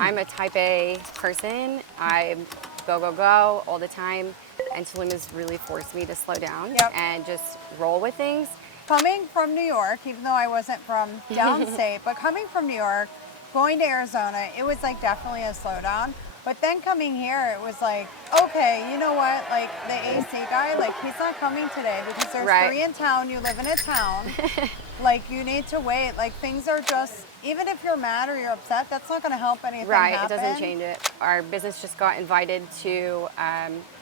I'm a type A person. I go all the time. And Tulum has really forced me to slow down and just roll with things. Coming from New York, even though I wasn't from downstate, but coming from New York, going to Arizona, it was like definitely a slowdown. But then coming here, it was like, okay, you know what? Like the AC guy, like he's not coming today because there's 3 in town. You live in a town. Like you need to wait. Like things are just, even if you're mad or you're upset, that's not going to help anything happen. It doesn't change it. Our business just got invited to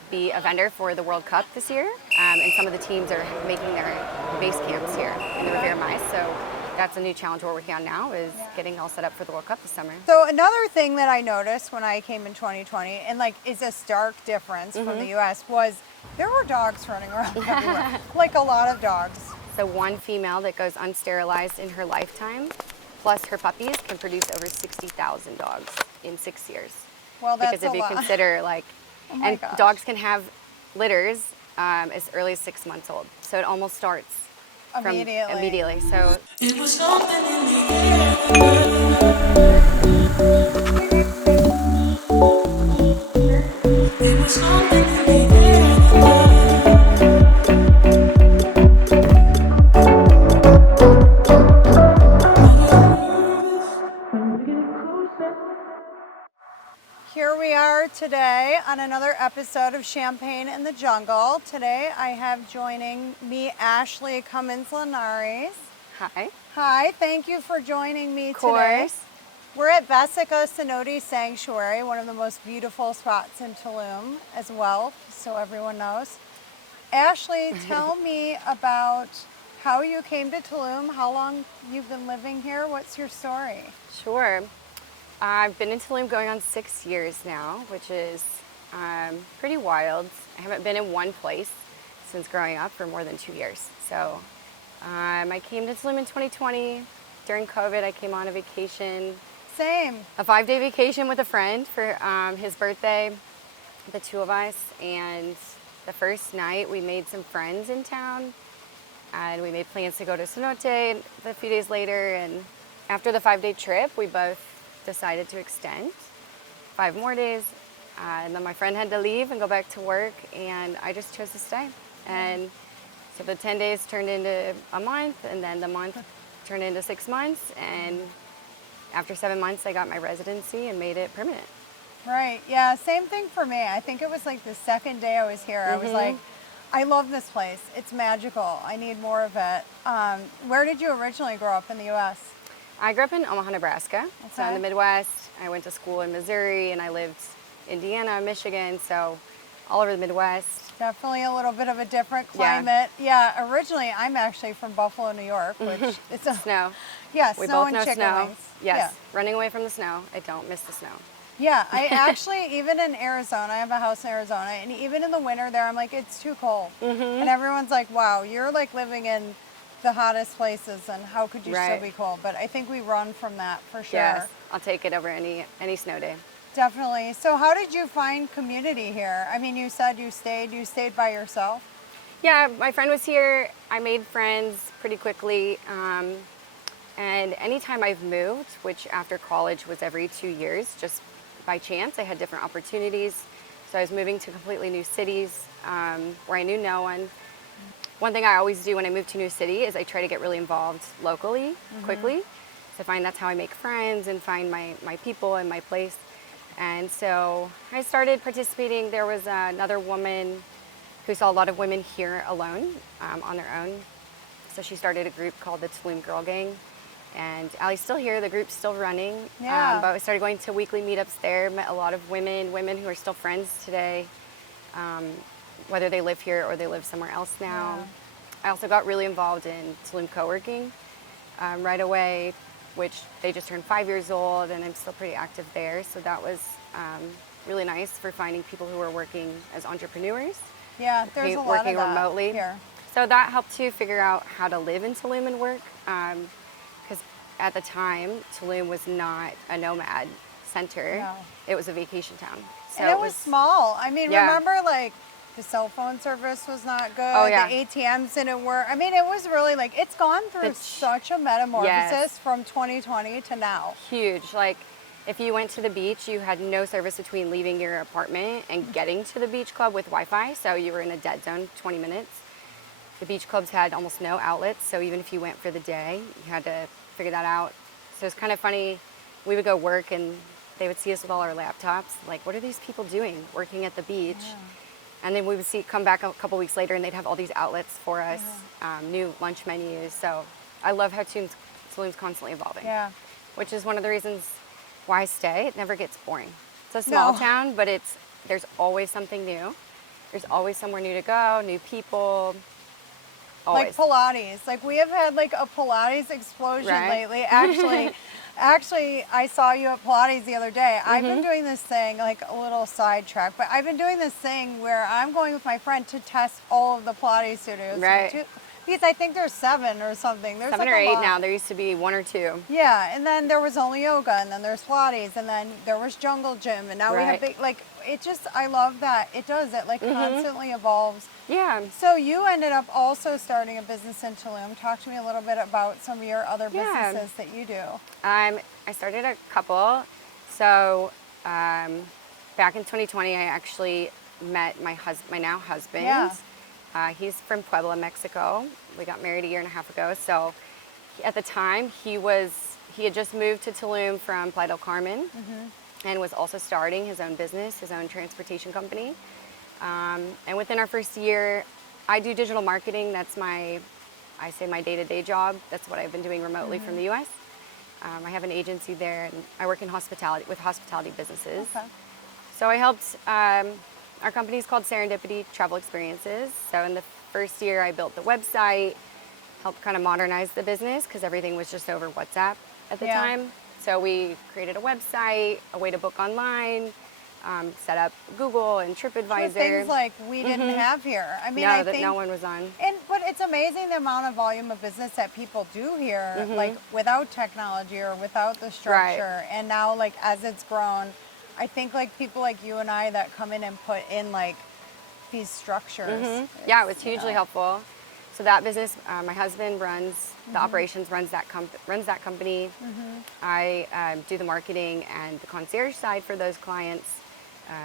be a vendor for the World Cup this year, and some of the teams are making their base camps here in the Riviera Maya. So that's a new challenge we're working on now, is getting all set up for the World Cup this summer. So another thing that I noticed when I came in 2020, and like is a stark difference from the US, was there were dogs running around everywhere, like a lot of dogs. So one female that goes unsterilized in her lifetime, plus her puppies, can produce over 60,000 dogs in 6 years. Well, that's because if you consider like, and dogs can have litters as early as 6 months old. So it almost starts immediately. So it was something in the air. It was something in the air. Here we are today on another episode of Champagne in the Jungle. Today I have joining me Ashley Linares. Hi. Hi, thank you for joining me today. Of course. We're at Vesica Cenote Sanctuary, one of the most beautiful spots in Tulum as well, so everyone knows. Ashley, tell me about how you came to Tulum, how long you've been living here, what's your story? Sure. I've been in Tulum going on 6 years now, which is pretty wild. I haven't been in one place since growing up for more than 2 years. So I came to Tulum in 2020. During COVID, I came on a vacation. Same. A 5-day vacation with a friend for his birthday, the two of us. And the first night, we made some friends in town. And we made plans to go to Cenote a few days later. And after the 5-day trip, we both decided to extend 5 more days, and then my friend had to leave and go back to work, and I just chose to stay. And so the 10 days turned into a month, and then the month turned into 6 months, and after 7 months I got my residency and made it permanent. Right, yeah, same thing for me. I think it was like the second day I was here, I was like, I love this place, it's magical, I need more of it. Where did you originally grow up in the US? I grew up in Omaha, Nebraska, so in the Midwest. I went to school in Missouri, and I lived in Indiana, Michigan, so all over the Midwest. Definitely a little bit of a different climate. Yeah, originally I'm actually from Buffalo, New York, which it's a snow. Yeah, we snow both and know chicken snow. wings. Yes, running away from the snow. I don't miss the snow. Yeah, I actually, even in Arizona, I have a house in Arizona, and even in the winter there, I'm like, it's too cold. And everyone's like, wow, you're like living in the hottest places, and how could you still be cold? But I think we run from that for sure. Yes, I'll take it over any snow day. Definitely. So how did you find community here? I mean, you said you stayed by yourself? Yeah, my friend was here. I made friends pretty quickly. And anytime I've moved, which after college was every 2 years, just by chance, I had different opportunities. So I was moving to completely new cities where I knew no one. One thing I always do when I move to a new city is I try to get really involved locally, quickly. So I find that's how I make friends and find my people and my place. And so I started participating. There was another woman who saw a lot of women here alone, on their own. So she started a group called the Tulum Girl Gang. And Allie's still here, the group's still running. But we started going to weekly meetups there, met a lot of women who are still friends today. Whether they live here or they live somewhere else now. Yeah. I also got really involved in Tulum co-working right away, which they just turned 5 years old, and I'm still pretty active there. So that was really nice for finding people who are working as entrepreneurs. Yeah, there's a lot of that remotely here. So that helped to figure out how to live in Tulum and work, because at the time Tulum was not a nomad center. No. It was a vacation town. So and it was small. I mean, remember like the cell phone service was not good. Oh, yeah. The ATMs didn't work. I mean, it was really like, it's gone through such a metamorphosis from 2020 to now. Huge. Like, If you went to the beach, you had no service between leaving your apartment and getting to the beach club with Wi-Fi, so you were in a dead zone, 20 minutes. The beach clubs had almost no outlets, so even if you went for the day, you had to figure that out. So it's kind of funny. We would go work and they would see us with all our laptops. Like, what are these people doing working at the beach? Yeah. And then we would come back a couple weeks later and they'd have all these outlets for us, new lunch menus. So I love how Tulum's constantly evolving. Yeah. Which is one of the reasons why I stay. It never gets boring. It's a small town, but there's always something new. There's always somewhere new to go, new people. Always. Like Pilates. Like we have had like a Pilates explosion lately. Actually, I saw you at Pilates the other day. I've been doing this thing, like a little sidetrack, but I've been doing this thing where I'm going with my friend to test all of the Pilates studios. Right. Because I think there's 7 or something. There's 7 like or 8 lot. now. There used to be 1 or 2. Yeah, and then there was only yoga, and then there's Pilates, and then there was jungle gym, and now we have big, like, it just, I love that. It does, it like constantly evolves. Yeah. So you ended up also starting a business in Tulum. Talk to me a little bit about some of your other businesses that you do. I started a couple. So back in 2020, I actually met my now husband. Yeah. He's from Puebla, Mexico. We got married a year and a half ago. So at the time, he had just moved to Tulum from Playa del Carmen and was also starting his own business, his own transportation company. And within our first year, I do digital marketing. That's my day-to-day job. That's what I've been doing remotely from the U.S. I have an agency there, and I work in hospitality businesses. Okay. So I helped. Our company is called Serendipity Travel Experiences. So in the first year, I built the website, helped kind of modernize the business because everything was just over WhatsApp at the time. So we created a website, a way to book online, set up Google and TripAdvisor. Things like we didn't have here. I mean, No, I that think no one was on. But it's amazing the amount of volume of business that people do here, like without technology or without the structure. And now, like as it's grown, I think like people like you and I that come in and put in like these structures. Yeah, it was hugely helpful. So that business, my husband runs the operations, runs that company. I do the marketing and the concierge side for those clients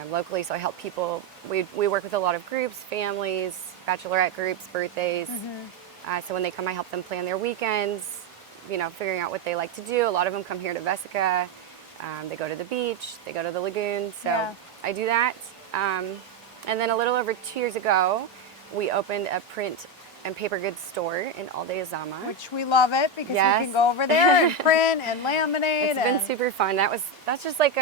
locally. So I help people. We work with a lot of groups, families, bachelorette groups, birthdays. So when they come, I help them plan their weekends. You know, figuring out what they like to do. A lot of them come here to Vesica. They go to the beach. They go to the lagoon. So I do that. And then a little over 2 years ago, we opened a print and paper goods store in Aldea-Zama. Which we love it because we can go over there and print and laminate. It's been super fun. That's just like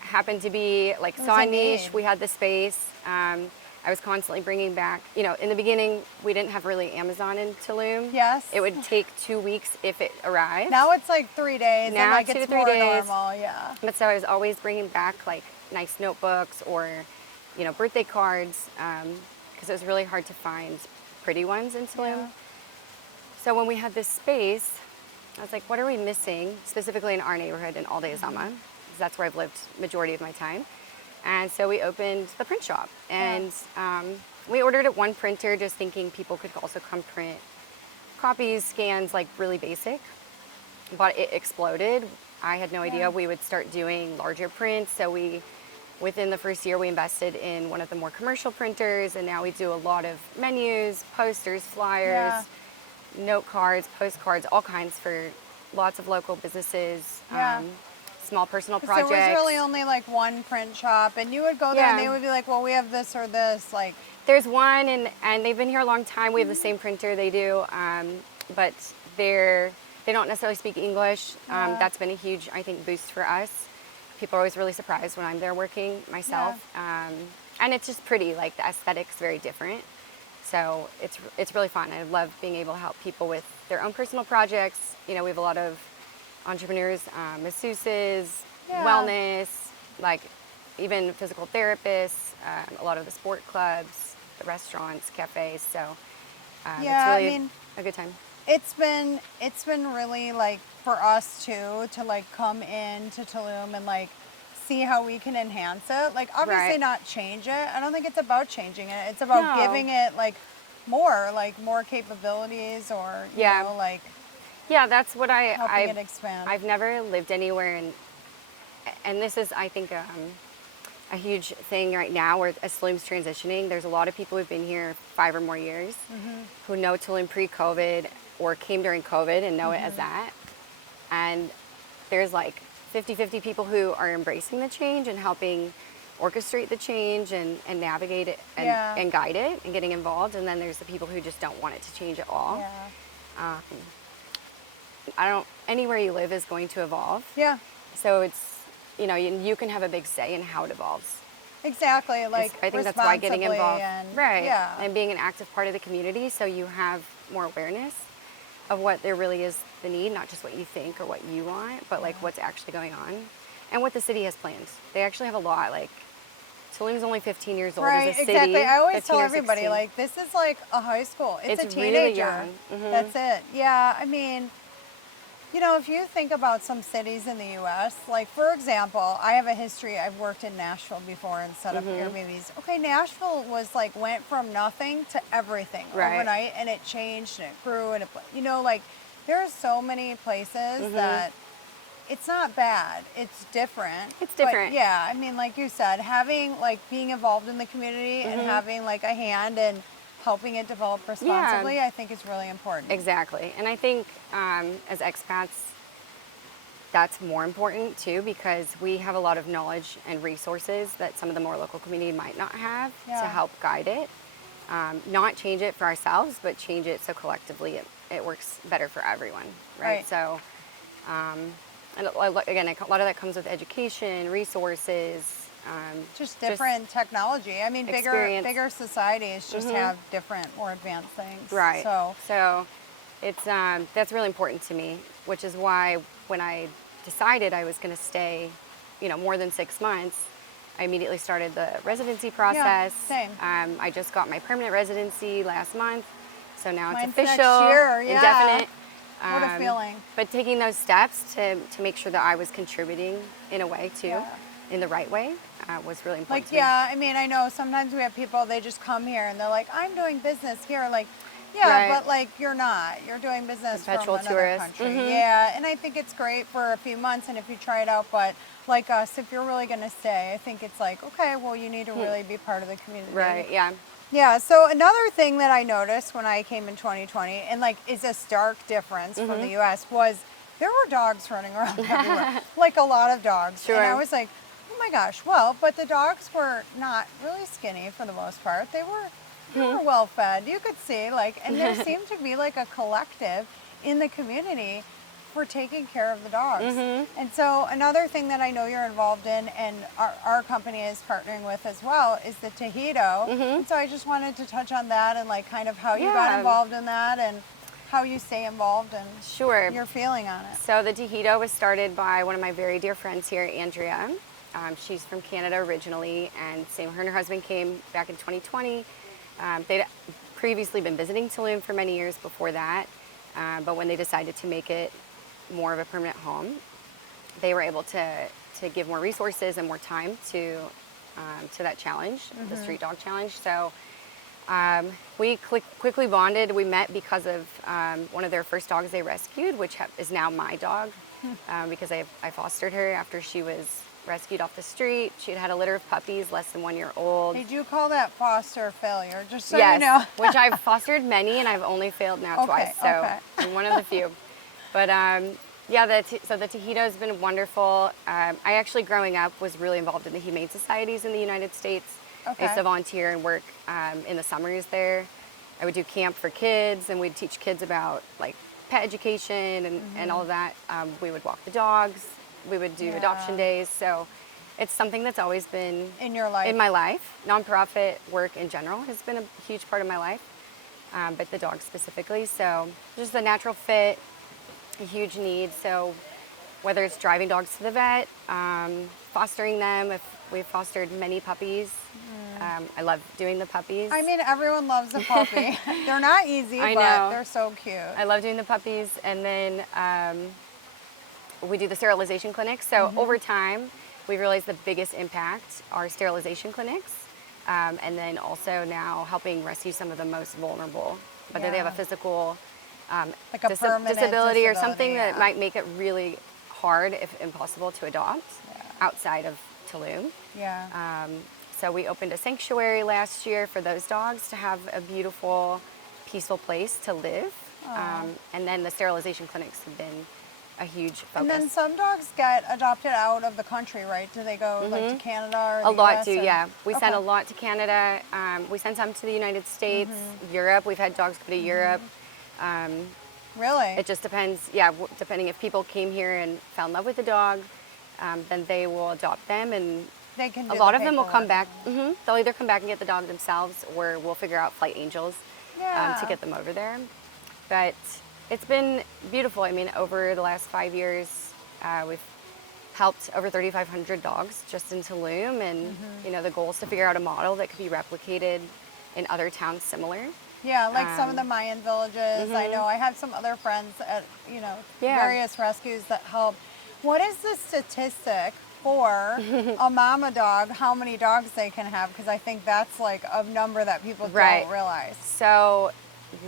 happened to be like saw a niche. We had the space. I was constantly bringing back, you know, in the beginning, we didn't have really Amazon in Tulum. Yes. It would take 2 weeks if it arrived. Now it's like 3 days. Now and like 2 to it's 3 more days. normal, yeah. But so I was always bringing back like nice notebooks or, you know, birthday cards because it was really hard to find pretty ones in Tulum. Yeah. So when we had this space, I was like, what are we missing, specifically in our neighborhood in Aldea-Zama? Because that's where I've lived majority of my time. And so we opened the print shop, and we ordered at one printer, just thinking people could also come print copies, scans, like really basic. But it exploded. I had no idea we would start doing larger prints. So within the first year, we invested in one of the more commercial printers, and now we do a lot of menus, posters, flyers, note cards, postcards, all kinds for lots of local businesses. Small personal projects. There was really only like one print shop, and you would go there and they would be like, well, we have this or this. Like, there's one, and they've been here a long time. We have the same printer they do, but they don't necessarily speak English. That's been a huge, I think, boost for us. People are always really surprised when I'm there working myself. And it's just pretty, like the aesthetic's very different. So it's really fun. I love being able to help people with their own personal projects. You know, we have a lot of entrepreneurs, masseuses, wellness, like even physical therapists, a lot of the sport clubs, the restaurants, cafes. So it's really a good time. It's been really like for us too to like come into Tulum and like see how we can enhance it. Like obviously not change it. I don't think it's about changing it. It's about giving it like more capabilities or you know, like. Yeah, that's what helping it expand. I've never lived anywhere, and this is, I think, a huge thing right now where as Tulum's transitioning, there's a lot of people who've been here 5 or more years who know Tulum pre-COVID or came during COVID and know it as that. And there's like 50-50 people who are embracing the change and helping orchestrate the change and navigate it and guide it and getting involved. And then there's the people who just don't want it to change at all. Yeah. Anywhere you live is going to evolve. Yeah. So it's, you can have a big say in how it evolves. Exactly. Like, I think that's why getting involved, right? Yeah. And being an active part of the community, so you have more awareness of what there really is the need, not just what you think or what you want, but like what's actually going on, and what the city has planned. They actually have a lot. Like, Tulum's only 15 years old as a city. Exactly. I always tell 15 or everybody, 16. like, this is like a high school. It's a really teenager. young. That's it. Yeah. I mean, if you think about some cities in the U.S., like, for example, I have a history. I've worked in Nashville before and set up Airbnbs. Okay, Nashville was like, went from nothing to everything overnight, and it changed and it grew, and like, there's so many places that it's not bad. It's different. It's different. But yeah, I mean, like you said, having, like, being involved in the community and having, like, a hand in helping it develop responsibly, I think is really important. Exactly. And I think as expats, that's more important too, because we have a lot of knowledge and resources that some of the more local community might not have to help guide it. Not change it for ourselves, but change it so collectively it works better for everyone, right? So, and again, a lot of that comes with education, resources, just different technology. I mean, bigger societies just have different, more advanced things. Right. So it's that's really important to me, which is why when I decided I was going to stay, more than 6 months, I immediately started the residency process. Yeah, same. I just got my permanent residency last month, so now Mine's it's official, next year, indefinite. What a feeling. But taking those steps to make sure that I was contributing in a way too, in the right way, was really important. Like, I mean, I know sometimes we have people, they just come here and they're like, I'm doing business here. Like, but like, you're not. You're doing business Perpetual from another tourist. country. Yeah, and I think it's great for a few months, and if you try it out, but like us, if you're really going to stay, I think it's like, okay, well, you need to really be part of the community. Right, yeah. Yeah, so another thing that I noticed when I came in 2020, and like is a stark difference from the US, was there were dogs running around everywhere. Like, a lot of dogs. Sure. And I was like, oh my gosh, well, but the dogs were not really skinny for the most part. They were well fed. You could see, like, and there seemed to be like a collective in the community for taking care of the dogs. And so another thing that I know you're involved in, and our company is partnering with as well, is the Tejido. And so I just wanted to touch on that and like kind of how you got involved in that and how you stay involved and your feeling on it. So the Tejido was started by one of my very dear friends here, Andrea. She's from Canada originally, and her and her husband came back in 2020. They'd previously been visiting Tulum for many years before that, but when they decided to make it more of a permanent home, they were able to give more resources and more time to that challenge, the street dog challenge. So we quickly bonded. We met because of one of their first dogs they rescued, which is now my dog, because I fostered her after she was rescued off the street. She had a litter of puppies, less than 1 year old. Did you call that foster failure? Just so yes, you know. which I've fostered many, and I've only failed now twice. So I'm one of the few. But so the Tejido has been wonderful. I actually, growing up, was really involved in the humane societies in the United States. I used to volunteer and work in the summers there. I would do camp for kids, and we'd teach kids about like pet education and all of that. We would walk the dogs. We would do adoption days. So it's something that's always been in your life. In my life. Nonprofit work in general has been a huge part of my life, but the dogs specifically. So just a natural fit, a huge need. So whether it's driving dogs to the vet, fostering them, if we've fostered many puppies. I love doing the puppies. I mean, everyone loves a puppy. They're not easy, but they're so cute. I love doing the puppies. And then we do the sterilization clinics. So over time, we realized the biggest impact are sterilization clinics. And then also now helping rescue some of the most vulnerable, whether they have a physical Like a permanent disability or something that yeah. might make it really hard, if impossible, to adopt outside of Tulum. Yeah. So we opened a sanctuary last year for those dogs to have a beautiful, peaceful place to live. And then the sterilization clinics have been a huge focus. And then some dogs get adopted out of the country, right? Do they go like to Canada or A the lot US do, or- yeah. We send Okay. a lot to Canada. We send some to the United States, Europe. We've had dogs go to Europe. Really? It just depends, yeah, depending if people came here and fell in love with the dog, then they will adopt them, and They can do a lot the of them will come paperwork. back. They'll either come back and get the dog themselves, or we'll figure out flight angels Yeah. to get them over there. But it's been beautiful. I mean, over the last 5 years, we've helped over 3,500 dogs just in Tulum, and you know, the goal is to figure out a model that could be replicated in other towns similar. Yeah, like some of the Mayan villages. I know I have some other friends at, Yeah. various rescues that help. What is the statistic for a mama dog, how many dogs they can have? Because I think that's like a number that people Right. don't realize. So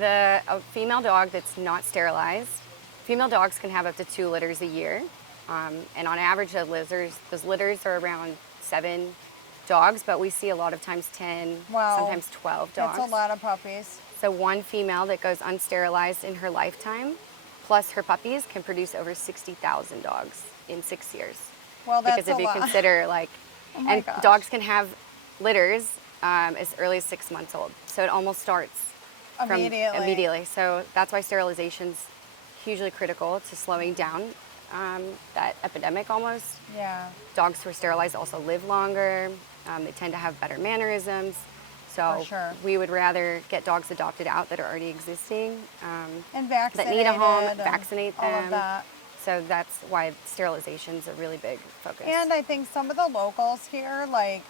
a female dog that's not sterilized, female dogs can have up to 2 litters a year. And on average, those litters are around 7 dogs, but we see a lot of times 10, Wow. sometimes 12 dogs. That's a lot of puppies. So one female that goes unsterilized in her lifetime, plus her puppies, can produce over 60,000 dogs in 6 years. Well, that's Because if a you lot. consider my and gosh. dogs can have litters as early as 6 months old. So it almost starts from immediately. So that's why sterilization's hugely critical to slowing down that epidemic almost. Yeah. Dogs who are sterilized also live longer. They tend to have better mannerisms. So For sure. we would rather get dogs adopted out that are already existing, And that vaccinated. need a home, and vaccinate all them. of that. So that's why sterilization's a really big focus. And I think some of the locals here, like,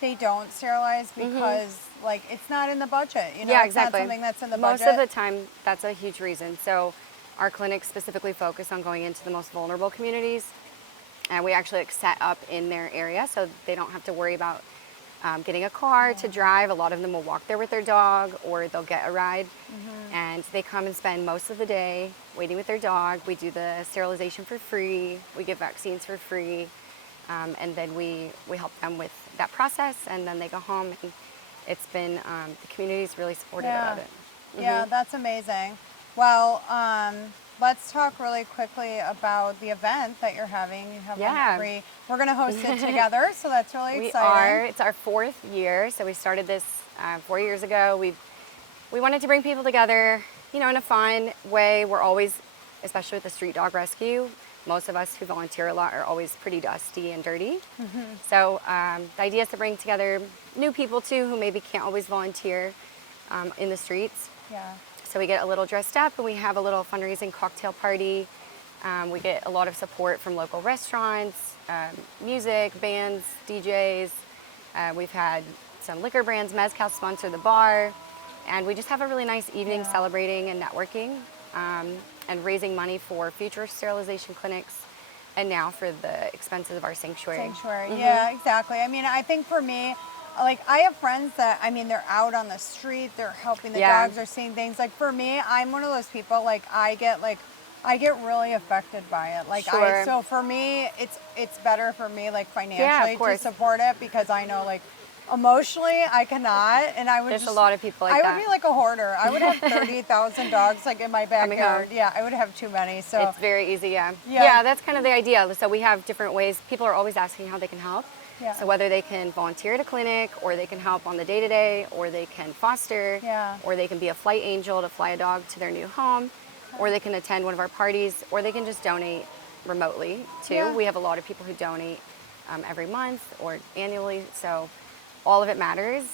they don't sterilize because, like, it's not in the budget. yeah, it's exactly. not something that's in the Most budget. of the time, that's a huge reason. So our clinics specifically focus on going into the most vulnerable communities, and we actually set up in their area so they don't have to worry about getting a car to drive. A lot of them will walk there with their dog, or they'll get a ride, and they come and spend most of the day waiting with their dog. We do the sterilization for free. We give vaccines for free, and then we help them with that process, and then they go home. And it's been the community's really supportive of it. Yeah, that's amazing. Well, let's talk really quickly about the event that you're having. You have Yeah. we're going to host it together, so that's really We exciting. are. It's our 4th year, so we started this 4 years ago. We wanted to bring people together, in a fun way. We're always, especially with the street dog rescue, most of us who volunteer a lot are always pretty dusty and dirty. So the idea is to bring together new people too, who maybe can't always volunteer in the streets. Yeah. So we get a little dressed up, and we have a little fundraising cocktail party. We get a lot of support from local restaurants, music, bands, DJs. We've had some liquor brands, Mezcal sponsor the bar. And we just have a really nice evening celebrating and networking and raising money for future sterilization clinics, and now for the expenses of our sanctuary. Yeah, exactly. I mean, I think for me, like, I have friends that, I mean, they're out on the street, they're helping the Yeah. dogs, they're seeing things. Like, for me, I'm one of those people, like, I get really affected by it. Like, Sure. so for me, it's better for me, like, financially to course. support it, because I know, like, emotionally I cannot, and I would There's just, a lot of people like I that. would be like a hoarder. I would have 30,000 dogs, like, in my backyard. home. Yeah, I would have too many. So It's very easy, yeah. Yeah. Yeah, that's kind of the idea. So we have different ways. People are always asking how they can help. Yeah. So whether they can volunteer at a clinic, or they can help on the day-to-day, or they can foster, Yeah. or they can be a flight angel to fly a dog to their new home, or they can attend one of our parties, or they can just donate remotely too. Yeah. We have a lot of people who donate every month or annually, so all of it matters.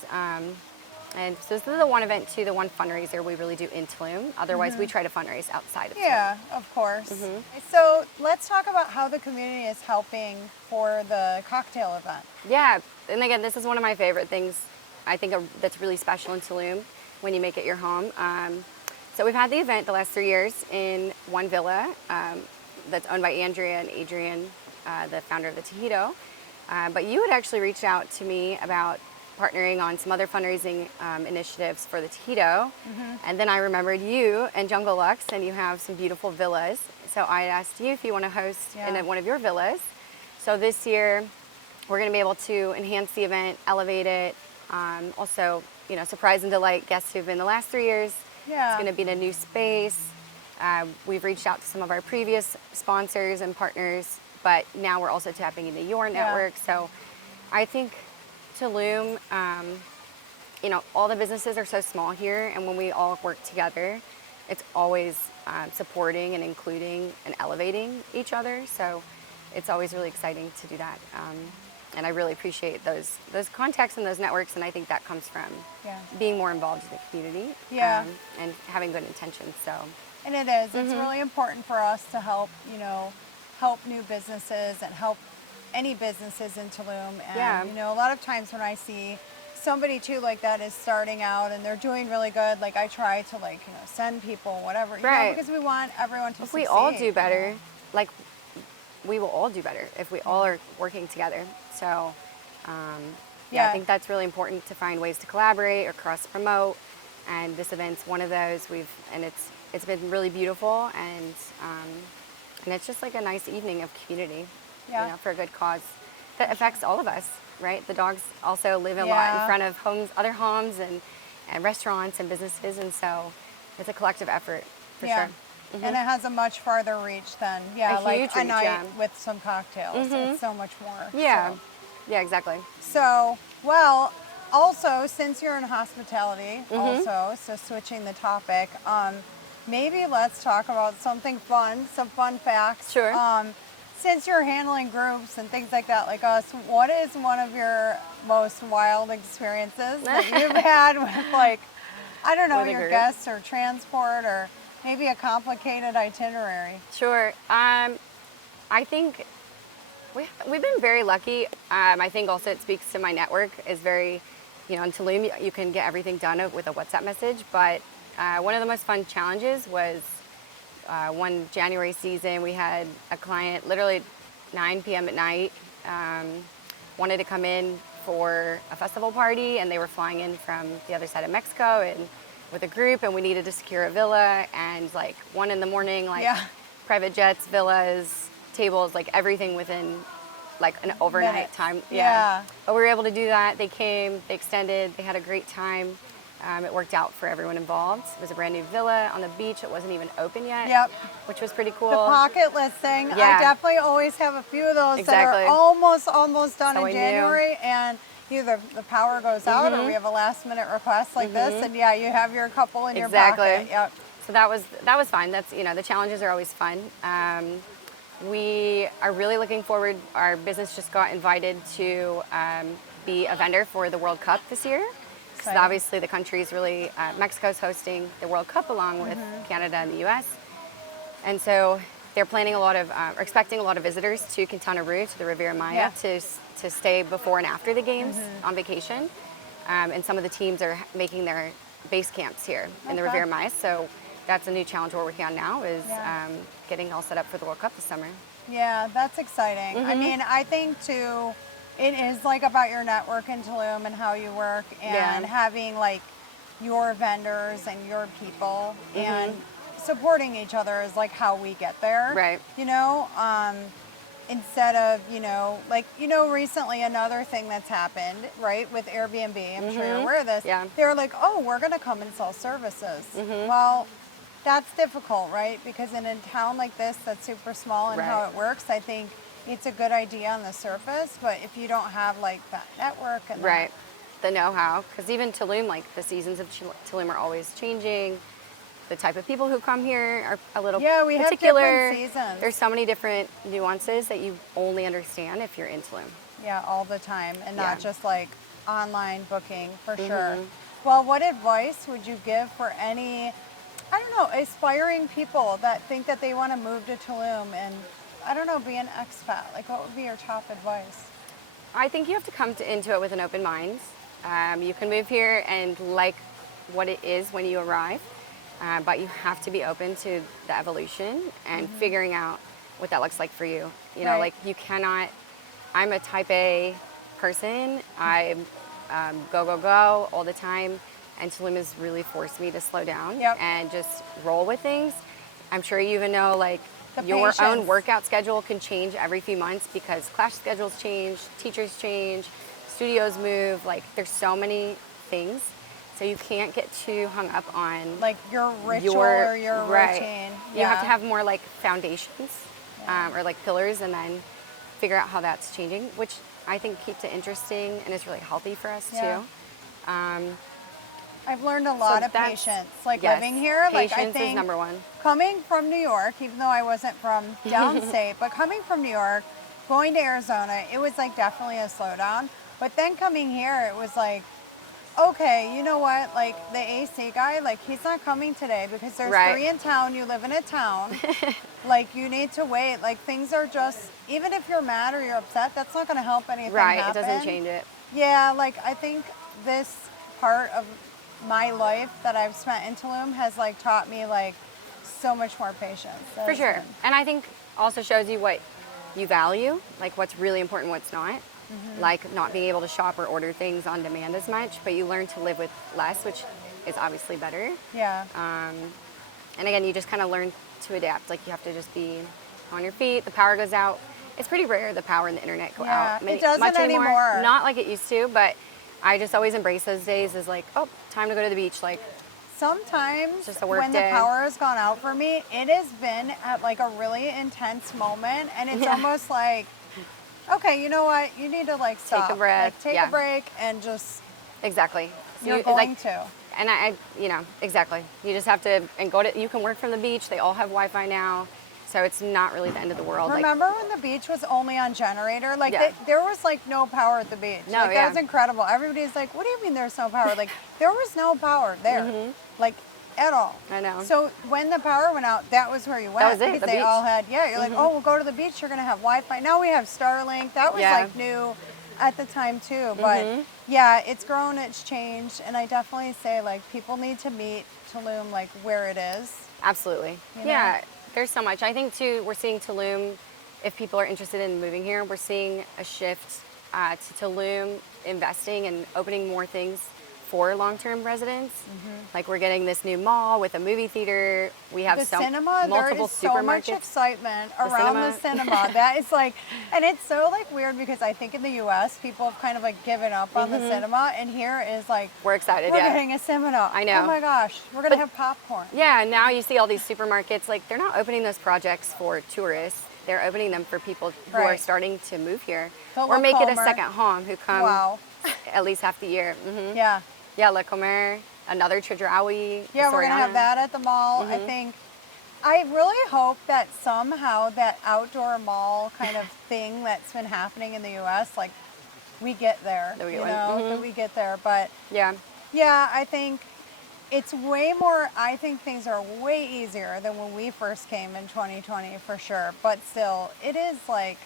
And so this is the one event too, the one fundraiser we really do in Tulum. Otherwise, we try to fundraise outside of Tulum. Yeah, of course. So let's talk about how the community is helping for the cocktail event. Yeah, and again, this is one of my favorite things. I think that's really special in Tulum when you make it your home. So we've had the event the last 3 years in one villa that's owned by Andrea and Adrian, the founder of the Tejito. But you had actually reached out to me about partnering on some other fundraising initiatives for the Taquito. And then I remembered you and Jungle Lux, and you have some beautiful villas. So I asked you if you want to host in one of your villas. So this year, we're going to be able to enhance the event, elevate it, also, you know, surprise and delight guests who've been the last 3 years. Yeah. It's going to be in a new space. We've reached out to some of our previous sponsors and partners, but now we're also tapping into your network. So I think Tulum, you know, all the businesses are so small here, and when we all work together, it's always supporting and including and elevating each other. So it's always really exciting to do that. And I really appreciate those contacts and those networks, and I think that comes from being more involved in the community and having good intentions. So. And it is. It's really important for us to help, you know, help new businesses and help any businesses in Tulum. And, you know, a lot of times when I see somebody too like that is starting out and they're doing really good, like I try to like, you know, send people, whatever, you know, because we want everyone to succeed. If we all do better, like we will all do better if we all are working together. So, I think that's really important to find ways to collaborate or cross promote. And this event's one of those. It's been really beautiful, and it's just like a nice evening of community, you know, for a good cause that affects all of us, right? The dogs also live a lot in front of homes, other homes, and restaurants and businesses, and so it's a collective effort for sure. And it has a much farther reach than like a night with some cocktails. It's so much more. Yeah, exactly. So, well, also since you're in hospitality, so switching the topic. Maybe let's talk about something fun, some fun facts. Sure. Since you're handling groups and things like that, like us, what is one of your most wild experiences that you've had with, like, I don't know, your guests or transport or maybe a complicated itinerary? Sure. I think we've been very lucky. I think also it speaks to my network is very, you know, in Tulum you can get everything done with a WhatsApp message, but one of the most fun challenges was one January season. We had a client literally 9 p.m. at night wanted to come in for a festival party, and they were flying in from the other side of Mexico and with a group, and we needed to secure a villa, and like 1 in the morning, like private jets, villas, tables, like everything within like an overnight time. But we were able to do that. They came, they extended, they had a great time. It worked out for everyone involved. It was a brand new villa on the beach. It wasn't even open yet, which was pretty cool. The pocket listing. I definitely always have a few of those that are almost done in January, and either the power goes out or we have a last minute request like this, and you have your couple in your pocket. So that was fun. That's, you know, the challenges are always fun. We are really looking forward. Our business just got invited to be a vendor for the World Cup this year. So obviously the country's really, Mexico's hosting the World Cup along with Canada and the US. And so they're planning expecting a lot of visitors to Quintana Roo, to the Riviera Maya, to stay before and after the games on vacation. And some of the teams are making their base camps here in the Riviera Maya. So that's a new challenge we're working on now is getting all set up for the World Cup this summer. Yeah, that's exciting. I mean, I think too, it is like about your network in Tulum and how you work and having like your vendors and your people and supporting each other is like how we get there. Right. You know, instead of, you know, like, you know, recently another thing that's happened, right, with Airbnb, I'm sure you're aware of this. They're like, oh, we're going to come and sell services. Well, that's difficult, right? Because in a town like this that's super small and how it works, I think it's a good idea on the surface, but if you don't have like that network and the know-how, because even Tulum, like the seasons of Tulum are always changing. The type of people who come here are a little we particular. have different seasons. There's so many different nuances that you only understand if you're in Tulum. Yeah, all the time, and not just like online booking for sure. Well, what advice would you give for any, I don't know, aspiring people that think that they want to move to Tulum and, I don't know, be an expat? Like, what would be your top advice? I think you have to come into it with an open mind. You can move here and like what it is when you arrive, but you have to be open to the evolution and figuring out what that looks like for you. You know, like you cannot, I'm a type A person. I'm go, go, go all the time. And Tulum has really forced me to slow down Yep. and just roll with things. I'm sure you even know, like, The your own patience. workout schedule can change every few months because class schedules change, teachers change, studios move. Like, there's so many things. So you can't get too hung up on Like your ritual or your right. routine. You have to have more like foundations or like pillars, and then figure out how that's changing, which I think keeps it interesting and is really healthy for us Yeah. too. I've learned a lot of that's- patience. Like yes, living here, like I patience think is number one. coming from New York, even though I wasn't from downstate, but coming from New York, going to Arizona, it was like definitely a slowdown. But then coming here, it was like, okay, you know what? Like the AC guy, like he's not coming today because there's Right. 3 in town. You live in a town. Like you need to wait. Like things are just, even if you're mad or you're upset, that's not going to help anything Right, happen. it doesn't change it. Yeah, like I think this part of my life that I've spent in Tulum has like taught me like so much more patience. That For has sure. been- And I think also shows you what you value, like what's really important, what's not. Like not being able to shop or order things on demand as much, but you learn to live with less, which is obviously better. Yeah. And again, you just kind of learn to adapt. Like you have to just be on your feet. The power goes out. It's pretty rare the power and the internet go Yeah, out. it doesn't much anymore. Not like it used to, but I just always embrace those days as like, oh, time to go to the beach. Like, Sometimes Just a work when day. the power has gone out for me, it has been at like a really intense moment, and it's Yeah. almost like, okay, you know what? You need to like stop, a breath, like, take yeah. a break, and just exactly. So you're you- going like, to. And exactly. You just have to, and go to, you can work from the beach. They all have Wi-Fi now. So it's not really the end of the world. Remember when the beach was only on generator? Like Yeah. there was like no power at the beach. No, like, yeah. that was incredible. Everybody's like, "What do you mean there's no power?" Like there was no power there, like at all. I know. So when the power went out, that was where you went. was it, Because the they beach. all had, yeah. You're like, oh, we'll go to the beach. You're gonna have Wi-Fi. Now we have Starlink. That was Yeah. like new at the time too. But yeah, it's grown. It's changed, and I definitely say like people need to meet Tulum like where it is. Absolutely. You know? Yeah, there's so much. I think too, we're seeing Tulum, if people are interested in moving here, we're seeing a shift to Tulum investing and opening more things for long-term residents. Like we're getting this new mall with a movie theater. We have The cinema, there multiple is so much supermarkets. excitement around the cinema. That is like, and it's so like weird because I think in the U.S. people have kind of like given up on the cinema, and here is like We're excited, we're yeah. getting a cinema. I know. Oh my gosh, we're gonna have popcorn. Yeah, and now you see all these supermarkets, like they're not opening those projects for tourists. They're opening them for people who are Right. starting to move here The or make it a Lacomer. second home, who come Wow. at least half the year. Yeah. Yeah, La Comer, another Chedraui. Yeah, we're gonna have that at the mall. I think. I really hope that somehow that outdoor mall kind of thing that's been happening in the U.S. like we get there. That we get you one. know, that we get there. But Yeah, yeah, I think it's way more, I think things are way easier than when we first came in 2020 for sure. But still, it is like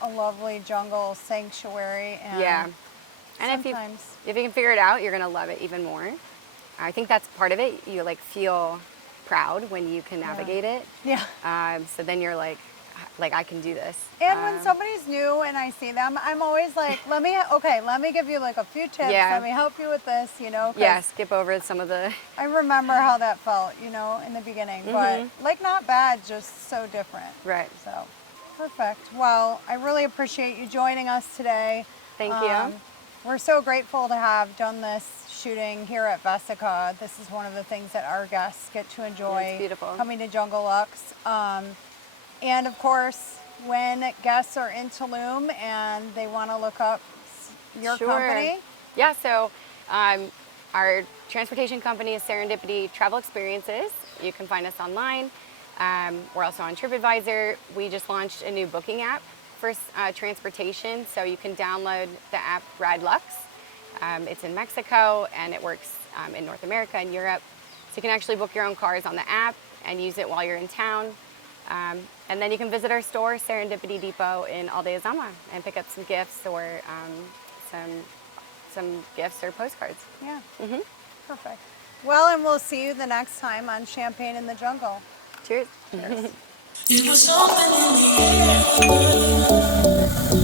a lovely jungle sanctuary. And yeah. And sometimes, if you can figure it out, you're gonna love it even more. I think that's part of it. You like feel proud when you can navigate it. yeah. So then you're like I can do this. And when somebody's new and I see them, I'm always like, let me give you like a few tips. Yeah. Let me help you with this, you know. 'cause Yeah, skip over some of the. I remember how that felt, you know, in the beginning. But like not bad, just so different. Right. So, perfect. Well, I really appreciate you joining us today. Thank you. We're so grateful to have done this shooting here at Vesica. This is one of the things that our guests get to enjoy. It's beautiful. Coming to Jungle Lux. And of course, when guests are in Tulum and they want to look up your Sure. company. Yeah, so our transportation company is Serendipity Travel Experiences. You can find us online. We're also on TripAdvisor. We just launched a new booking app for transportation, so you can download the app Ride Lux. It's in Mexico and it works in North America and Europe. So you can actually book your own cars on the app and use it while you're in town. And then you can visit our store, Serendipity Depot in Aldea-Zama, and pick up some gifts or some gifts or postcards. Yeah. Perfect. Well, and we'll see you the next time on Champagne in the Jungle. Cheers. Cheers. It was something in the air.